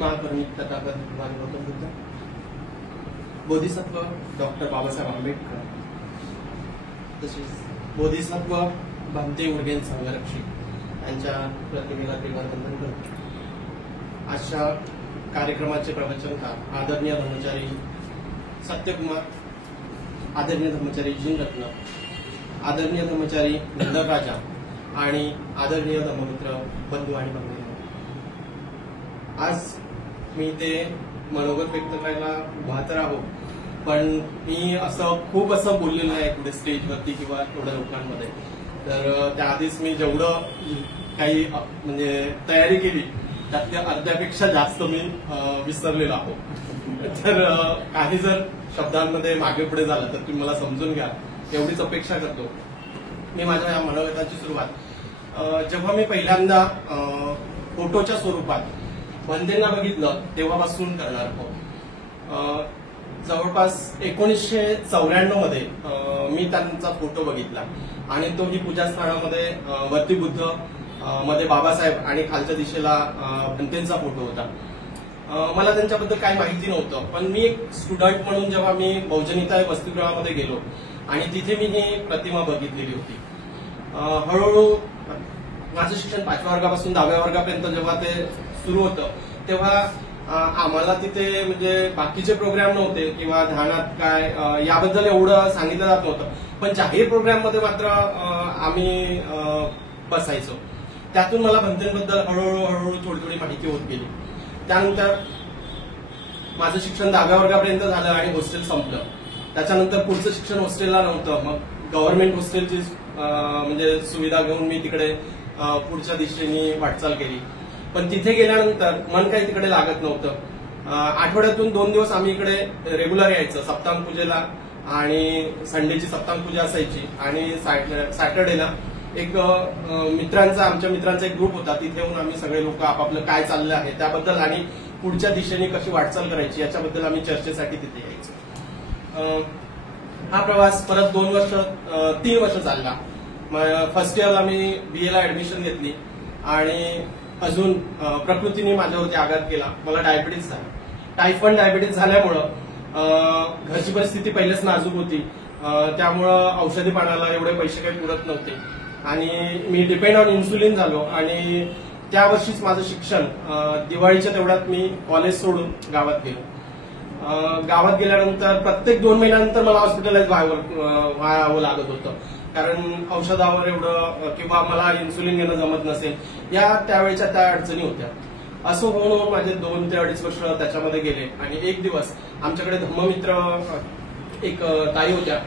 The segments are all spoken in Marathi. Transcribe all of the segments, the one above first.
महापरिनित तथागत भगवान गौतम बुद्ध, बोधिसत्व डॉक्टर बाबासाहेब आंबेडकर, तसेच बोधिसत्व भामते उर्गेन संघरक्षी यांच्या प्रतिमेला त्रिवारवंदन करतो. आजच्या कार्यक्रमाचे प्रवचनकार आदरणीय धर्मचारी सत्यकुमार, आदरणीय धर्मचारी जिनरत्न, आदरणीय धर्मचारी नंदराजा आणि आदरणीय धर्ममित्र बंधू आणि भगिनी, आज मी ते मनोगत व्यक्त करायला उभा तर आहो, पण मी खूप बोललेलं आहे कुठे स्टेजवरती किंवा एवढ्या लोकांमध्ये. तर त्याआधीच मी जेवढं काही म्हणजे तयारी केली त्यातल्या अर्ध्यापेक्षा जास्त मी विसरलेलो आहो. तर काही जर शब्दांमध्ये मागे पुढे झालं तर तुम्ही मला समजून घ्या, एवढीच अपेक्षा करतो. मी माझ्या या मनोगताची सुरुवात जेव्हा मी पहिल्यांदा फोटोच्या स्वरूपात बंदेंना बघितलं तेव्हापासून करणार आहोत. जवळपास 1994 मध्ये मी त्यांचा फोटो बघितला आणि तो ही पूजास्थानामध्ये वरती बुद्ध मध्ये बाबासाहेब आणि खालच्या दिशेला बंतेंचा फोटो होता. मला त्यांच्याबद्दल काही माहिती नव्हतं, पण मी एक स्टुडंट म्हणून जेव्हा मी बहुजनिता वसतिगृहामध्ये गेलो आणि तिथे मी ही प्रतिमा बघितलेली होती. हळूहळू माझं शिक्षण 5व्या वर्गापासून 10व्या वर्गापर्यंत जेव्हा ते सुरू होतं तेव्हा आम्हाला तिथे म्हणजे बाकीचे प्रोग्राम नव्हते किंवा ध्यानात काय याबद्दल एवढं सांगितलं जात नव्हतं, पण जाहीर प्रोग्राम मध्ये मात्र आम्ही बसायचो. त्यातून मला बंतेंबद्दल हळूहळू थोडी माहिती होत गेली. त्यानंतर माझं शिक्षण 10व्या वर्गापर्यंत झालं आणि हॉस्टेल संपलं. त्याच्यानंतर पुढचं शिक्षण हॉस्टेलला नव्हतं, मग गव्हर्नमेंट हॉस्टेलची म्हणजे सुविधा घेऊन मी तिकडे पुढच्या दिशेने वाटचाल केली. पण तिथे गेल्यानंतर मन काही तिकडे लागत नव्हतं. आठवड्यातून 2 दिवस आम्ही इकडे रेग्युलर यायचं सप्तांग पूजेला, आणि संडेची सप्तांग पूजा असायची आणि सॅटर्डेला एक आमच्या मित्रांचा एक ग्रुप होता. तिथे येऊन आम्ही सगळे लोक आपापलं काय चाललं आहे त्याबद्दल आणि पुढच्या दिशेने कशी वाटचाल करायची याच्याबद्दल आम्ही चर्चेसाठी तिथे यायचो. हा प्रवास परत 3 वर्ष चालला. फर्स्ट इयरला मी बीए ला ऍडमिशन घेतली आणि अजून प्रकृतीने माझ्यावरती आघात केला. मला डायबिटीस झाला. टाईप 1 डायबिटीस झाल्यामुळं घरची परिस्थिती पहिलेच नाजूक होती, त्यामुळं औषधी पाण्याला एवढे पैसे काही पुरत नव्हते आणि मी डिपेंड ऑन इन्सुलिन झालो. आणि त्या वर्षीच माझं शिक्षण दिवाळीच्या तेवढ्यात मी कॉलेज सोडून गावात गेलो. गावात गेल्यानंतर प्रत्येक 2 महिन्यानंतर मला हॉस्पिटलाइज व्हावं लागत होतं, कारण औषधावर एवढं किंवा मला इन्सुलिन घेणं जमत नसेल, या त्यावेळेच्या त्या अडचणी होत्या. असं होऊन माझे 2 ते 2.5 वर्ष त्याच्यामध्ये गेले. आणि एक दिवस आमच्याकडे धम्ममित्र एक ताई होत्या,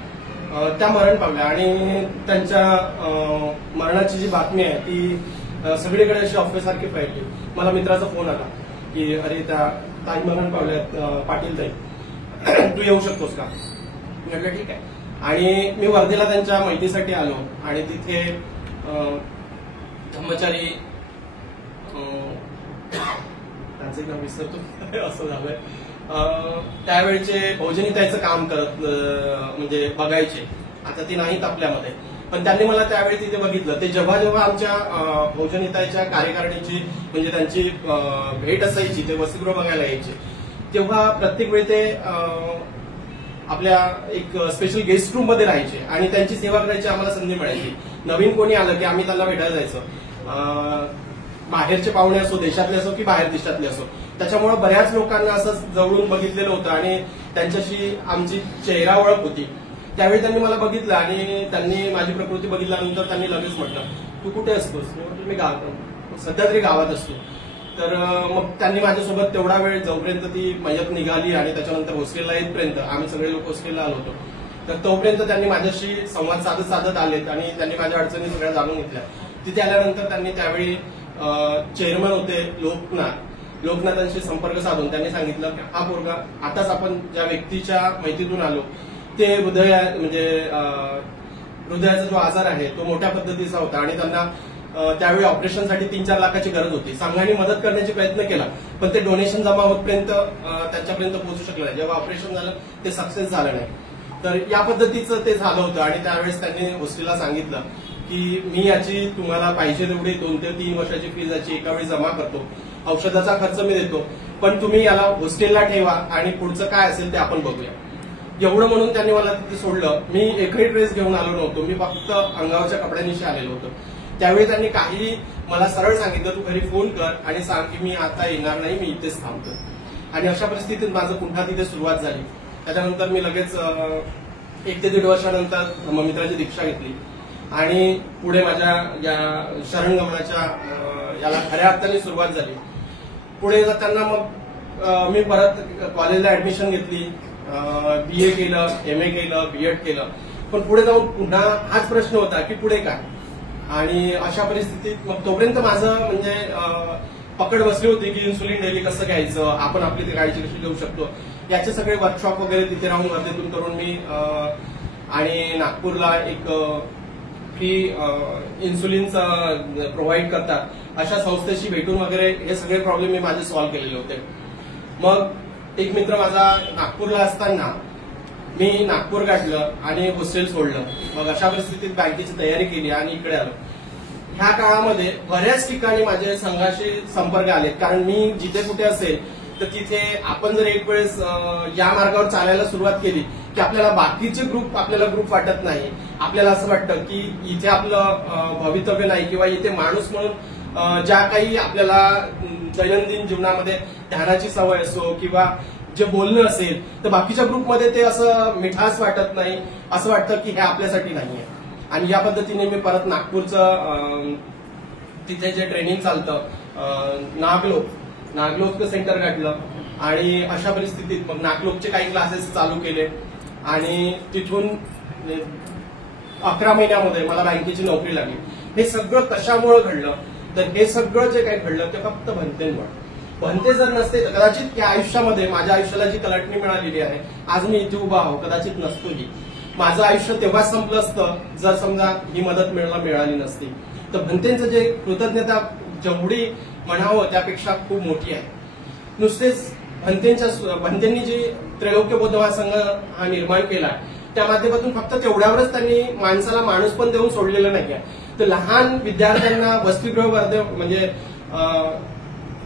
त्या मरण पावल्या आणि त्यांच्या मरणाची जी बातमी आहे ती सगळीकडे अशी अफवेसारखी फैलली. मला मित्राचा फोन आला की अरे त्या ताई मरण पावल्यात, पाटील ताई तू येऊ शकतोस का? म्हटलं ठीक आहे. आणि मी वर्धेला त्यांच्या माहितीसाठी आलो आणि तिथे धर्मचारी त्यांचे नाव विसरतो असं झालंय, त्यावेळेचे बहुजनिताचं काम करत म्हणजे बघायचे. आता ती नाहीत आपल्यामध्ये, पण त्यांनी मला त्यावेळी तिथे बघितलं. ते जेव्हा आमच्या बहुजनिताच्या कार्यकारिणीची म्हणजे त्यांची भेट असायची, ते वसतिगृह बघायला यायचे, तेव्हा प्रत्येक वेळी ते आपल्या एक स्पेशल गेस्ट रूम मध्ये राहायचे आणि त्यांची सेवा करायची आम्हाला संधी मिळायची. नवीन कोणी आलं की आम्ही त्यांना भेटायला जायचं, बाहेरचे पाहुणे असो, देशातले असो की बाहेर देशातले असो. त्याच्यामुळे बऱ्याच लोकांना असं जवळून बघितलेलं होतं आणि त्यांच्याशी आमची चेहरा ओळख होती. त्यावेळी त्यांनी मला बघितलं आणि त्यांनी माझी प्रकृती बघितल्यानंतर त्यांनी लगेच म्हटलं तू कुठे असतोस? मी सध्या तरी गावात असतो. तर मग त्यांनी माझ्यासोबत तेवढा वेळ जोपर्यंत ती मयत निघाली आणि त्याच्यानंतर हॉस्टेलला येतपर्यंत, आम्ही सगळे लोक हॉस्टेलला आलो होतो, तर तोपर्यंत त्यांनी माझ्याशी संवाद साधत आलेत आणि त्यांनी माझ्या अडचणी सगळ्या जाणून घेतल्या. तिथे आल्यानंतर त्यांनी त्यावेळी चेअरमन होते लोकनाथांशी संपर्क साधून त्यांनी सांगितलं की हा पोरगा आताच आपण ज्या व्यक्तीच्या माहितीतून आलो ते हृदयाचा जो आजार आहे तो मोठ्या पद्धतीचा होता आणि त्यांना त्यावेळी ऑपरेशनसाठी 3-4 लाखाची गरज होती. संघाने मदत करण्याचा प्रयत्न केला, पण ते डोनेशन जमा होतपर्यंत त्यांच्यापर्यंत पोहोचू शकलं नाही. जेव्हा ऑपरेशन झालं ते सक्सेस झालं नाही. तर या पद्धतीचं ते झालं होतं आणि त्यावेळेस त्यांनी हॉस्टेलला सांगितलं की मी याची तुम्हाला पाहिजे तेवढी 2 ते 3 वर्षाची फीज याची एका वेळी जमा करतो, औषधाचा खर्च मी देतो, पण तुम्ही याला हॉस्टेलला ठेवा आणि पुढचं काय असेल ते आपण बघूया. एवढं म्हणून त्यांनी मला तिथे सोडलं. मी एकही ड्रेस घेऊन आलो नव्हतो, मी फक्त अंगावरच्या कपड्यांनीशी आलेलो होतो. त्यावेळी त्यांनी काही मला सरळ सांगितलं, तू घरी फोन कर आणि सांग की मी आता येणार नाही, मी इथेच थांबतो. आणि अशा परिस्थितीत माझं पुन्हा तिथे सुरुवात झाली. त्याच्यानंतर मी लगेच 1 ते 1.5 वर्षानंतर धम्ममित्राची दीक्षा घेतली आणि पुढे माझ्या या शरणगमनाच्या याला खऱ्या अर्थाने सुरुवात झाली. पुढे जाताना मग मी परत कॉलेजला ऍडमिशन घेतली, BA केलं, MA केलं, BEd केलं. पण पुढे जाऊन पुन्हा हाच प्रश्न होता की पुढे काय. आणि अशा परिस्थितीत मग तोपर्यंत माझं म्हणजे पकड बसली होती की इन्सुलिन डेली कसं घ्यायचं, आपण आपली ती काळजी कशी घेऊ शकतो, याचे सगळे वर्कशॉप वगैरे तिथे राहून वर्धेतून करून मी आणि नागपूरला एक फ्री इन्सुलिनचं प्रोव्हाइड करतात अशा संस्थेशी भेटून वगैरे हे सगळे प्रॉब्लेम मी माझे सॉल्व्ह केलेले होते. मग एक मित्र माझा नागपूरला असताना मी नागपूर गाठलं आणि हॉस्टेल सोडलं. मग अशा परिस्थितीत बँकेची तयारी केली आणि इकडे आलो. ह्या काळामध्ये बऱ्याच ठिकाणी माझे संघाशी संपर्क आले, कारण मी जिथे कुठे असेल तर तिथे आपण जर एक वेळेस या मार्गावर चालायला सुरुवात केली की आपल्याला बाकीचे ग्रुप वाटत नाही. आपल्याला असं वाटतं की इथे आपलं भवितव्य नाही किंवा इथे माणूस म्हणून ज्या काही आपल्याला दैनंदिन जीवनामध्ये ध्यानाची सवय असो किंवा जे बोलणं असेल तर बाकीच्या ग्रुपमध्ये ते असं मिठास वाटत नाही, असं वाटतं की हे आपल्यासाठी नाहीये. आणि या पद्धतीने मी परत नागपूरचं तिथे जे ट्रेनिंग चालतं नागलोक सेंटर गाठलं आणि अशा परिस्थितीत मग नागलोकचे काही क्लासेस चालू केले आणि तिथून 11 महिन्यामध्ये मला बँकेची नोकरी लागली. हे सगळं कशामुळे घडलं तर हे सगळं जे काही घडलं ते फक्त भंतेंमुळे. भंते जर नसते तर कदाचित या आयुष्यामध्ये माझ्या आयुष्याला जी कलाटणी मिळालेली आहे, आज मी इथे उभा आहो, कदाचित नसतोही. माझं आयुष्य तेव्हाच संपलं असतं जर समजा ही मदत मिळाली नसती. तर भंतेंचं जे कृतज्ञता जेवढी म्हणावं त्यापेक्षा खूप मोठी आहे. नुसतेच भंतेंनी जी त्रैलोक्य बौद्ध महासंघ हा निर्माण केला त्या माध्यमातून फक्त तेवढ्यावरच त्यांनी माणसाला माणूस पण देऊन सोडलेलं नाहीये. तर लहान विद्यार्थ्यांना वसतिगृह म्हणजे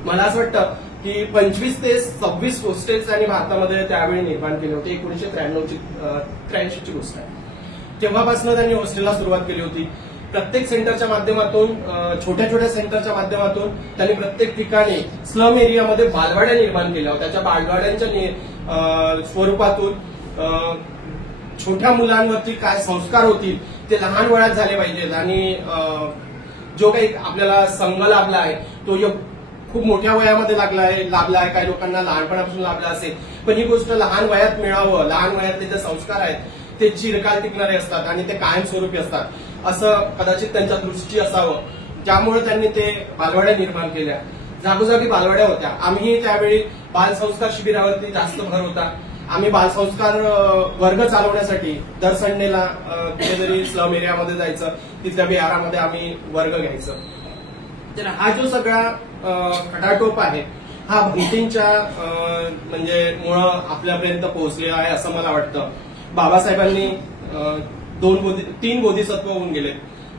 मला असं वाटतं की 25 ते 26 हॉस्टेल्स त्यांनी भारतामध्ये त्यावेळी निर्माण केले होते. 1983ची गोष्ट आहे. तेव्हापासून त्यांनी हॉस्टेलला सुरुवात केली होती. प्रत्येक सेंटरच्या माध्यमातून, छोट्या छोट्या सेंटरच्या माध्यमातून त्यांनी प्रत्येक ठिकाणी स्लम एरियामध्ये बालवाड्या निर्माण केल्या होत्या. त्या बालवाड्यांच्या स्वरूपातून छोट्या मुलांवरती काय संस्कार होतील ते लहान वयात झाले पाहिजेत. आणि जो काही आपल्याला संघ लाभला आहे तो खूप मोठ्या वयामध्ये लाभला आहे. काही लोकांना लहानपणापासून लाभला असेल, पण ही गोष्ट लहान वयात मिळावं, लहान वयातले जे संस्कार आहेत ते चिरकाल टिकणारे असतात आणि ते कायमस्वरूपी असतात, असं कदाचित त्यांच्या दृष्टी असावं. ज्यामुळे त्यांनी ते बालवाड्या निर्माण केल्या. जागोजागी बालवाड्या होत्या. आम्ही त्यावेळी बालसंस्कार शिबिरावरती जास्त भर होता. आम्ही बालसंस्कार वर्ग चालवण्यासाठी दर संडेला कुठेतरी स्लम एरियामध्ये जायचं, तिथल्या बिहारामध्ये आम्ही वर्ग घ्यायचं. तर हा जो सगळा खटाटोप आहे हा भंतेंच्या म्हणजे मुळं आपल्यापर्यंत पोहोचलेला आहे असं मला वाटतं. बाबासाहेबांनी 3 बोधिसत्व होऊन गेले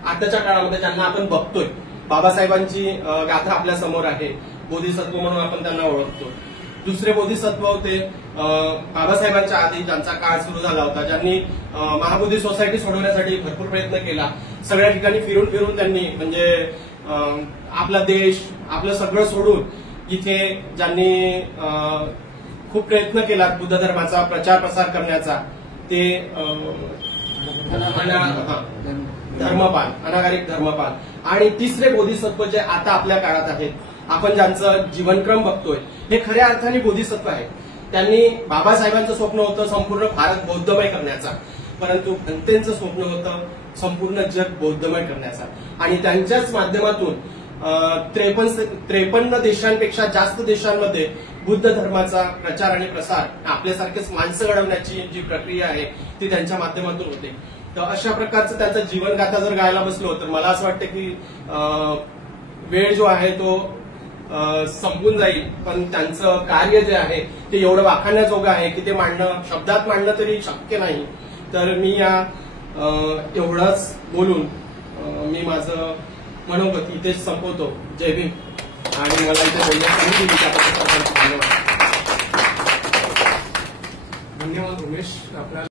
आताच्या काळामध्ये, ज्यांना आपण बघतोय. बाबासाहेबांची गाथा आपल्या समोर आहे, बोधिसत्व म्हणून आपण त्यांना ओळखतो. दुसरे बोधिसत्व होते बाबासाहेबांच्या आधी ज्यांचा काळ सुरू झाला होता, ज्यांनी महाबोधी सोसायटी सोडवण्यासाठी भरपूर प्रयत्न केला. सगळ्या ठिकाणी फिरून त्यांनी म्हणजे आपला देश, आपलं सगळं सोडून इथे ज्यांनी खूप प्रयत्न केला बुद्ध धर्माचा प्रचार प्रसार करण्याचा, ते अनागारिक धर्मपाल. आणि तिसरे बोधिसत्व जे आता आपल्या काळात आहेत, आपण ज्यांचं जीवनक्रम बघतोय, हे खऱ्या अर्थाने बोधिसत्व आहे. त्यांनी बाबासाहेबांचं स्वप्न होतं संपूर्ण भारत बौद्धमय करण्याचा, परंतु भंतेंचं स्वप्न होतं संपूर्ण जग बौद्धमय करण्याचा. आणि त्यांच्याच माध्यमातून 53 देशांपेक्षा जास्त देशांमध्ये बुद्ध धर्माचा प्रचार आणि प्रसार, आपल्यासारखेच माणसं घडवण्याची जी प्रक्रिया आहे ती त्यांच्या माध्यमातून होते. तर अशा प्रकारचं त्यांचं जीवनगाथा जर गायला बसलो तर मला असं वाटतं की वेळ जो आहे तो संपून जाईल, पण त्यांचं कार्य जे आहे ते एवढं वाखाणण्याजोगं आहे की ते शब्दात मांडणं तरी शक्य नाही. तर मी एवढंच बोलून मी माझं मनोगत इथेच संपवतो. जय भीम. आणि मला इथे बोलण्याची संधी दिली त्याबद्दल धन्यवाद. धन्यवाद उमेश. आपल्या